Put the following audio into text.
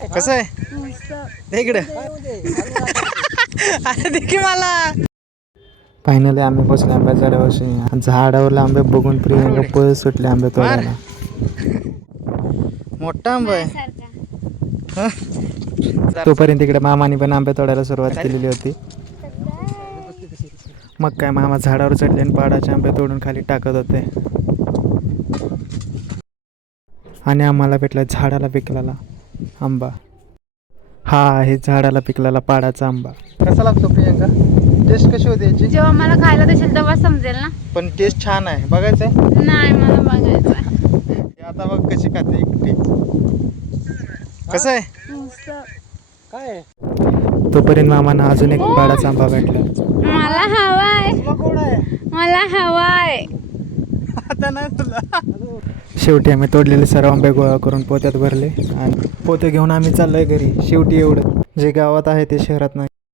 कसं आहे इकडे अरे देखी मला फायनली आम्ही बसलो आंब्या झाडावर. झाडावरला आंबे बघून प्रियंका पळ सुटले आंबे तोडायला. मोठा आंबा आहे. तोपर्यंत इकडे मामाने पण आंबे तोडायला सुरुवात केलेली होती. मग काय मामा झाडावर चढले आणि पाडाचे आंबे तोडून खाली टाकत होते. आणि आम्हाला भेटला झाडाला पिकलेला आंबा. हा आहे झाडाला पिकलेला पाडाचा आंबा. कसा लागतो प्रियंका? टेस्ट कशी होती याची? जेव्हा मला खायला देशील तेव्हा समजेल ना. पण टेस्ट छान आहे, बघायचंय? नाही मला बघायचं. आता बघ कशी खाते एकटी. कसं आहे? काय? तोपर्यंत मामांना अजून एक पाडाचा आंबा भेटला. मला हवाय, मला हवाय. आता नाही तुला. शेवटी आम्ही तोडलेले सर्व आंबे गोळा करून पोत्यात भरले आणि पोते घेऊन आम्ही चाललोय घरी. शेवटी एवढं जे गावात आहे ते शहरात नाही.